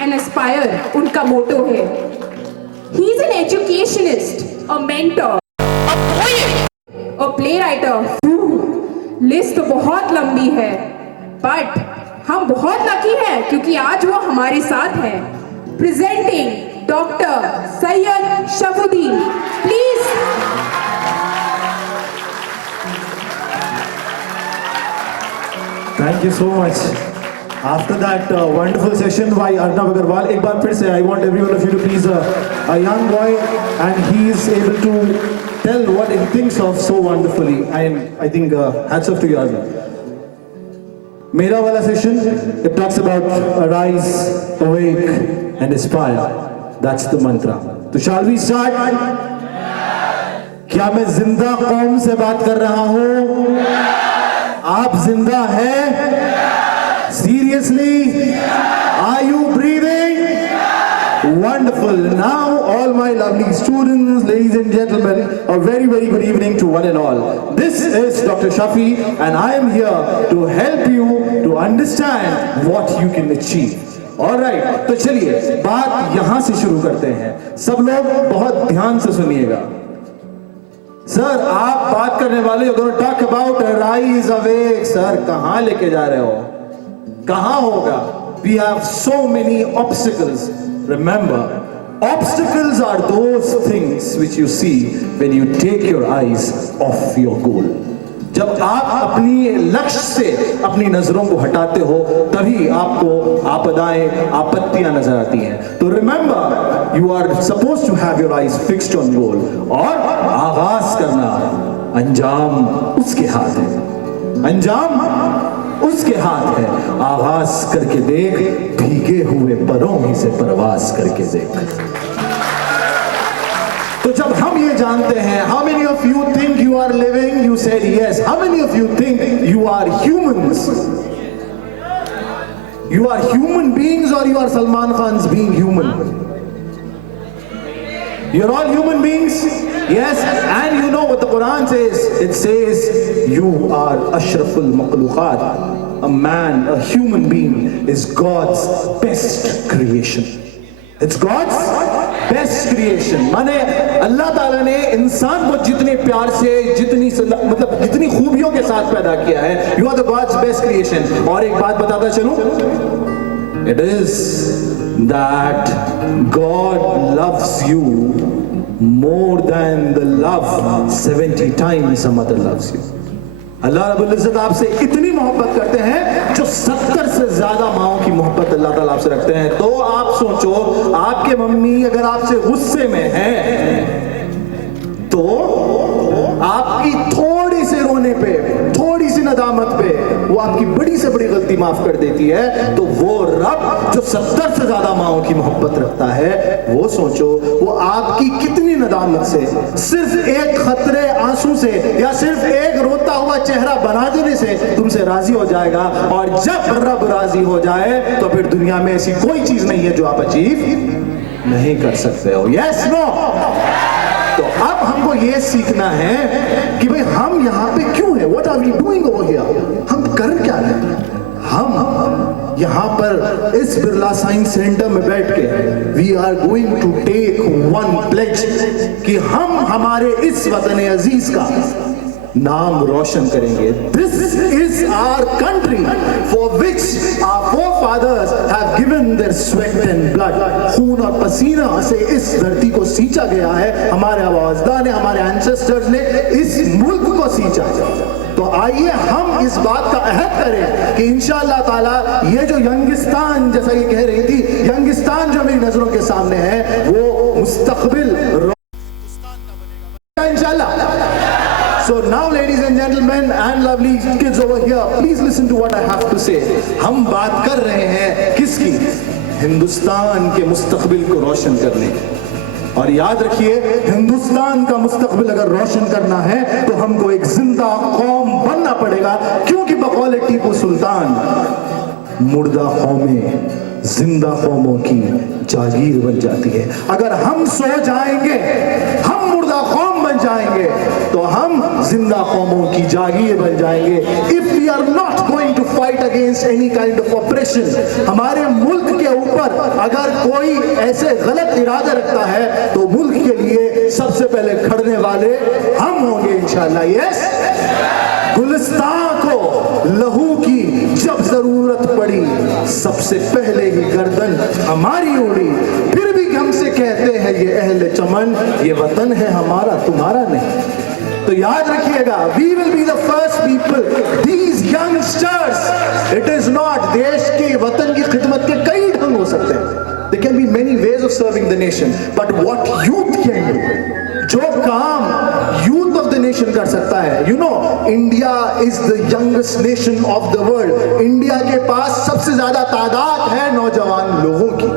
and aspire उनका मोटो है। He is an educationist, a mentor, a poet, a playwright। List तो बहुत लंबी है, बट हम बहुत लकी हैं क्योंकि आज वो हमारे साथ है। Presenting doctor Syed Shafuddin, please. Thank you so much. After that wonderful session by Arnav Agarwal, एक बार फिर से I want every one of you to please a young boy and he is able to tell what he thinks of so wonderfully. And I think hats off to you, Arnav. मेरा वाला session, it talks about arise, awake and aspire. That's the mantra. तो shall we start? क्या मैं जिंदा कौम से बात कर रहा हूँ? आप जिंदा हैं? Seriously? Are you breathing? Wonderful. Now all my lovely students, ladies and gentlemen, a very very good evening to one and all. This is Dr. Shafi and I am here to help you to understand what you can achieve. Alright, तो चलिए बात यहाँ से शुरू करते हैं। सब लोग बहुत ध्यान से सुनिएगा। सर आप बात करने वाले हो, talk about rise awake. Sir कहाँ लेके जा रहे हो? कहाँ होगा? We have so many obstacles. Remember, obstacles are those things which you see when you take your eyes off your goal. जब आप अपनी लक्ष्य से अपनी नजरों को हटाते हो तभी आपको आपदाएं, आपत्तियां नजर आती हैं। तो remember, you are suppose to have your eyes fixed on goal और आगाज करना, अंजाम उसके हाथ है। अंजाम उसके हाथ है। आगाज करके देख, भीगे हुए परों ही से परवाज करके देख। तो जब हम ये जानते हैं, how many of you think you are living? You said yes. How many of you think you are humans? You are human beings or you are Salman Khan's being human? You're all human beings? Yes, and you know what the Quran says? It says you are ashraful makhluqat. A man, a human being is God's best creation. It's God's best creation. माने अल्लाह ताला ने इंसान को जितने प्यार से, जितनी मतलब जितनी खूबियों के साथ पैदा किया है, you are the God's best creation. और एक बात बताता चलूं, it is that God loves you more than the love 70 times some other loves you. अल्लाह रब्बुल इज्जत आपसे इतनी मोहब्बत करते हैं जो 70 से ज्यादा माओं की मोहब्बत अल्लाह ताला आपसे रखते हैं। तो आप सोचो, आपके मम्मी अगर आपसे गुस्से में है तो आपकी थोड़ी से रोने पे, थोड़ी सी नदामत पे वो आपकी बड़ी से बड़ी गलती माफ कर देती है। तो वो रब जो 70 से ज्यादा माओं की मोहब्बत रखता है, वो सोचो वो आपकी कितनी नदामत से, सिर्फ एक खतरे आंसू से या सिर्फ एक रोता हुआ चेहरा बना देने से तुमसे राजी हो जाएगा। और जब रब राजी हो जाए तो फिर दुनिया में ऐसी कोई चीज नहीं है जो आप अचीव नहीं कर सकते हो। Yes no? तो अब हमको ये सीखना है कि भाई हम यहाँ पे क्यों हैं? What are we doing over here? हम कर क्या रहे हैं? हम यहाँ पर इस बिरला साइंस सेंटर में बैठ के we are going to take one pledge कि हम हमारे इस वतन अजीज का नाम रोशन करेंगे। This is our country for which our forefathers have given their sweat and blood. खून और पसीना से इस धरती को सींचा गया है। हमारे आवाज़दार ने, हमारे एंसेस्टर्स ने इस मुल्क को सींचा। तो आइए हम इस बात का अहद करें कि इंशाअल्लाह ताला ये जो यंगिस्तान, जैसा ये कह रही थी, यंगिस्तान जो मेरी नजरों के सामने है वो मुस्तकबिल इंशाअल्लाह। So now ladies and gentlemen and lovely kids over here, please listen to what I have to say. हम बात कर रहे हैं किसकी? हिंदुस्तान के मुस्तकबिल को रोशन करने की। और याद रखिए, हिंदुस्तान का मुस्तकबिल अगर रोशन करना है तो हमको एक जिंदा कौम बनना पड़ेगा, क्योंकि बकौल टीपू सुल्तान मुर्दा कौमें जिंदा कौमों की जागीर बन जाती है। अगर हम सो जाएंगे, हम मुर्दा कौम बन जाएंगे, तो हम जिंदा कौमों की जागीर बन जाएंगे। If we are not going to fight against any kind of operation, हमारे मुल्क के ऊपर अगर कोई ऐसे गलत इरादे रखता है तो मुल्क के लिए सबसे पहले खड़ने वाले हम होंगे इंशाल्लाह। यस, गुलिस्तान को लहू की जब जरूरत पड़ी सबसे पहले ही गर्दन हमारी उड़ी, फिर भी हमसे कहते हैं ये अहले चमन, ये वतन है हमारा तुम्हारा नहीं। तो याद रखिएगा, we will be the first people, these youngsters, it is not, देश के वतन की खिदमत के कई ढंग हो सकते हैं, there can be many ways of serving the nation, but what youth can do, जो काम यूथ ऑफ द नेशन कर सकता है, you know, India is the youngest nation of the world, India के पास सबसे ज्यादा तादाद है नौजवान लोगों की,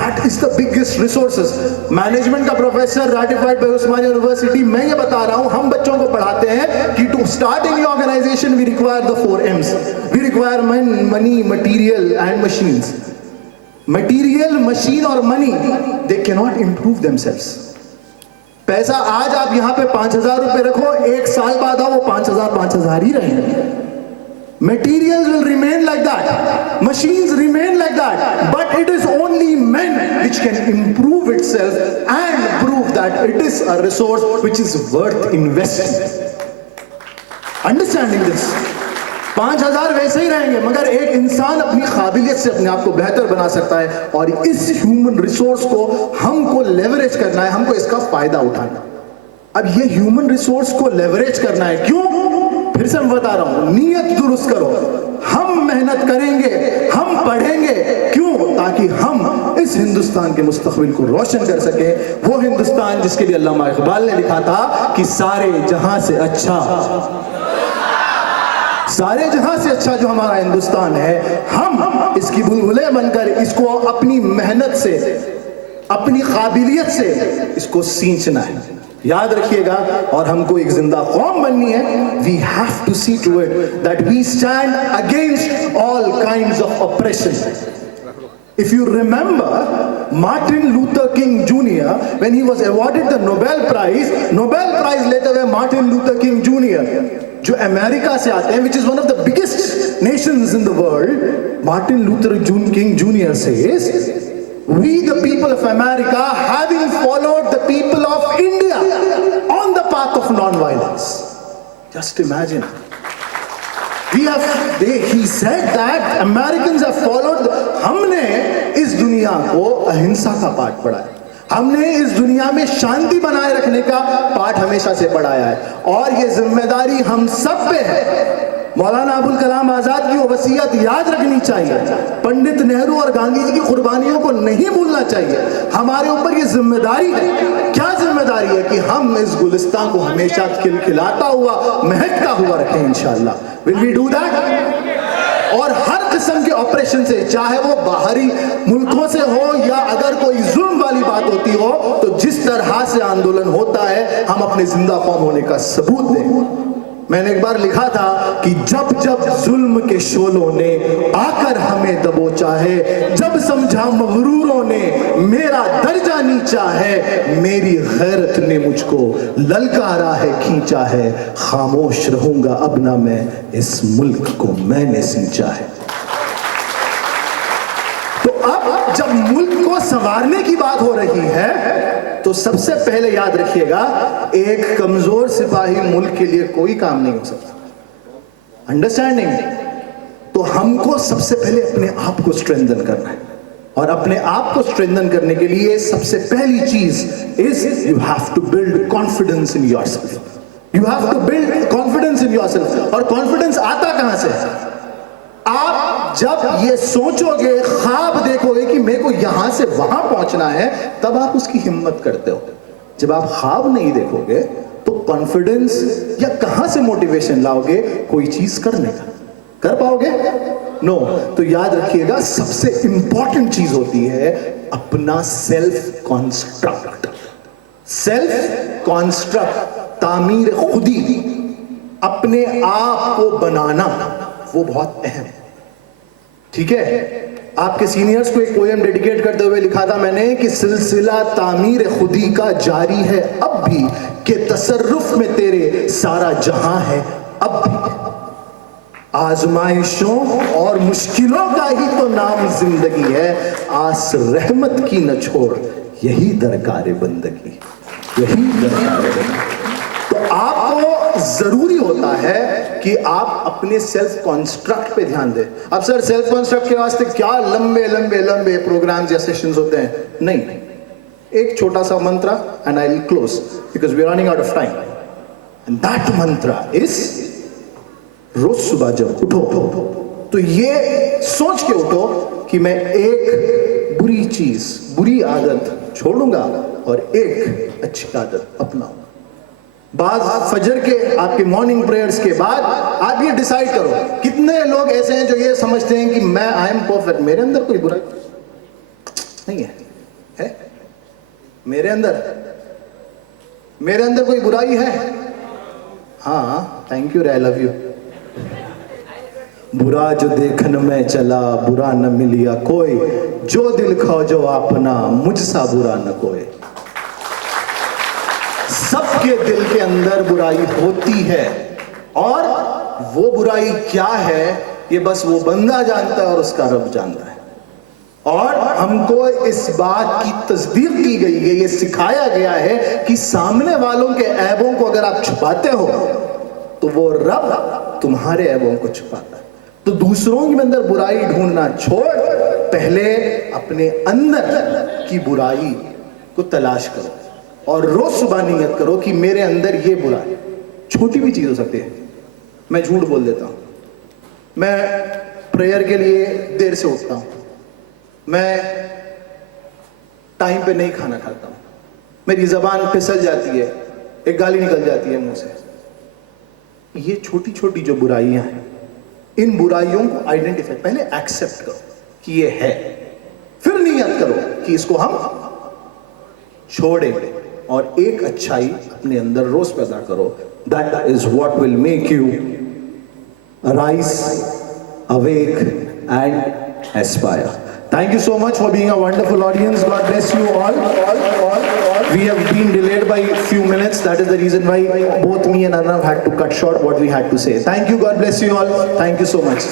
that is the biggest resources. Management का प्रोफेसर राटिफाइड बाय उस्मानिया यूनिवर्सिटी, मैं ये बता रहा हूं, हम बच्चों को पढ़ाते हैं कि to start any organization we require the 4 M's, we require money, material and machines. Material, machine और money, they can not improve themselves. पैसा आज आप यहां पे 5,000 रुपए रखो, एक साल बाद आओ वो 5,000 ही रहेंगे। Materials will remain like that, machines remain like that, but it is only men which can improve itself and prove that it is a resource which is worth investing. Understanding this, 5,000 वैसे ही रहेंगे, मगर एक इंसान अपनी काबिलियत से अपने आप को बेहतर बना सकता है, और इस ह्यूमन रिसोर्स को हमको लेवरेज करना है, हमको इसका फायदा उठाना। अब ये ह्यूमन रिसोर्स को लेवरेज करना है, क्यों? फिर से मैं बता रहा हूं, नीयत दुरुस्त करो, हम मेहनत करेंगे, हम पढ़ेंगे, क्यों? ताकि हम इस हिंदुस्तान के मुस्तकबिल को रोशन कर सके, वो हिंदुस्तान जिसके लिए अल्लामा इकबाल ने लिखा था कि सारे जहां से अच्छा जो हमारा हिंदुस्तान है, हम इसकी बुलबुलें बनकर इसको अपनी मेहनत से, अपनी काबिलियत से इसको सींचना है। याद रखिएगा, और हमको एक जिंदा कौम बननी है। We have to see to it that we stand against all kinds of operation. If you remember, Martin Luther King Jr., when he was awarded the Nobel Prize लेते हुए मार्टिन लूथर किंग जूनियर, जो America से आते हैं, which is one of the biggest nations in the world, Martin Luther King Jr. says, we the people of America, having followed the people of India on the path of non-violence. Just imagine. He said that Americans have followed, हमने इस दुनिया को अहिंसा का पाठ पढ़ाया, हमने इस दुनिया में शांति बनाए रखने का पाठ हमेशा से पढ़ाया है, और ये जिम्मेदारी हम सब पे है। मौलाना अबुल कलाम आजाद की वो वसीयत याद रखनी चाहिए, पंडित नेहरू और गांधी जी की कुर्बानियों को नहीं भूलना चाहिए। हमारे ऊपर ये जिम्मेदारी है। क्या जिम्मेदारी है? कि हम इस गुलिस्तान को हमेशा खिलखिलाता हुआ, महकता हुआ रखें इंशाअल्लाह। Will we do that? और हर किस्म के ऑपरेशन से, चाहे वो बाहरी मुल्कों से हो या अगर कोई जुल्म वाली बात होती हो, तो जिस तरह से आंदोलन होता है, हम अपने जिंदा कौम होने का सबूत दें। मैंने एक बार लिखा था कि जब जब जुल्म के शोलों ने आकर हमें दबोचा है, जब समझा मगरूरों ने मेरा दर्जा नीचा है, मेरी गैरत ने मुझको ललकारा है, खींचा है, खामोश रहूंगा अब ना मैं, इस मुल्क को मैंने सींचा है। तो अब जब मुल्क को संवारने की बात हो रही है, तो सबसे पहले याद रखिएगा, एक कमजोर सिपाही मुल्क के लिए कोई काम नहीं हो सकता। अंडरस्टैंडिंग? तो हमको सबसे पहले अपने आप को स्ट्रेंथन करना है, और अपने आप को स्ट्रेंथन करने के लिए सबसे पहली चीज is you have to build confidence in yourself. You have to build confidence in yourself. और कॉन्फिडेंस आता कहां से? आप जब ये सोचोगे, ख्वाब देखोगे कि मेरे को यहां से वहां पहुंचना है, तब आप उसकी हिम्मत करते हो। जब आप ख्वाब नहीं देखोगे, तो कॉन्फिडेंस या कहां से मोटिवेशन लाओगे कोई चीज करने का? कर पाओगे? नो। तो याद रखिएगा, सबसे इंपॉर्टेंट चीज होती है अपना सेल्फ कॉन्स्ट्रक्ट। सेल्फ कॉन्स्ट्रक्ट, तामीर खुदी, अपने आप को बनाना, वो बहुत अहम है। ठीक है? आपके सीनियर्स को एक पोएम डेडिकेट करते हुए लिखा था मैंने कि सिलसिला तामीर खुदी का जारी है अब भी, के तसर्रुफ में तेरे सारा जहां है अब भी। आजमाइशों और मुश्किलों का ही तो नाम जिंदगी है, आस रहमत की न छोड़, यही दरकार बंदगी, यही दरकार बंदगी। तो आपको जरूरी होता है कि आप अपने सेल्फ कॉन्स्ट्रक्ट पे ध्यान दें। अब सर सेल्फ कॉन्स्ट्रक्ट के वास्ते क्या लंबे लंबे लंबे प्रोग्राम्स या सेशंस होते हैं? नहीं, एक छोटा सा मंत्र and I will close because we are running out of time, and that मंत्र इज, रोज सुबह जब उठो तो ये सोच के उठो कि मैं एक बुरी चीज, बुरी आदत छोड़ूंगा और एक अच्छी आदत अपनाऊंगा। बाद फजर के आपके मॉर्निंग प्रेयर्स के बाद आप ये डिसाइड करो। कितने लोग ऐसे हैं जो ये समझते हैं कि मैं आई एम परफेक्ट, मेरे अंदर कोई बुराई नहीं है, है? मेरे अंदर कोई बुराई है? हाँ, thank you, I love you. बुरा जो देखन में चला, बुरा न मिलिया कोई, जो दिल खोजो अपना, मुझसा बुरा न कोई। सबके दिल के अंदर बुराई होती है, और वो बुराई क्या है ये बस वो बंदा जानता है और उसका रब जानता है। और हमको इस बात की तस्दीक की गई है, ये सिखाया गया है कि सामने वालों के ऐबों को अगर आप छुपाते हो तो वो रब तुम्हारे ऐबों को छुपाता है। तो दूसरों के अंदर बुराई ढूंढना छोड़, पहले अपने अंदर की बुराई को तलाश करो और रोज सुबह नियत करो कि मेरे अंदर ये बुराई, छोटी भी चीज हो सकती है। मैं झूठ बोल देता हूं, मैं प्रेयर के लिए देर से उठता हूं, मैं टाइम पे नहीं खाना खाता हूं, मेरी जबान फिसल जाती है, एक गाली निकल जाती है मुंह से। ये छोटी छोटी जो बुराइयां हैं, इन बुराइयों को आइडेंटिफाई, पहले एक्सेप्ट करो कि ये है, फिर नियत करो कि इसको हम छोड़ेंगे और एक अच्छाई अपने अंदर रोज पैदा करो। That is what will make you rise, awake and Aspire. Thank you so much for being a wonderful audience. God bless you all. We have been delayed by a few minutes. That is the reason why both me and Arnav had to cut short what we had to say. Thank you. God bless you all. Thank you so much.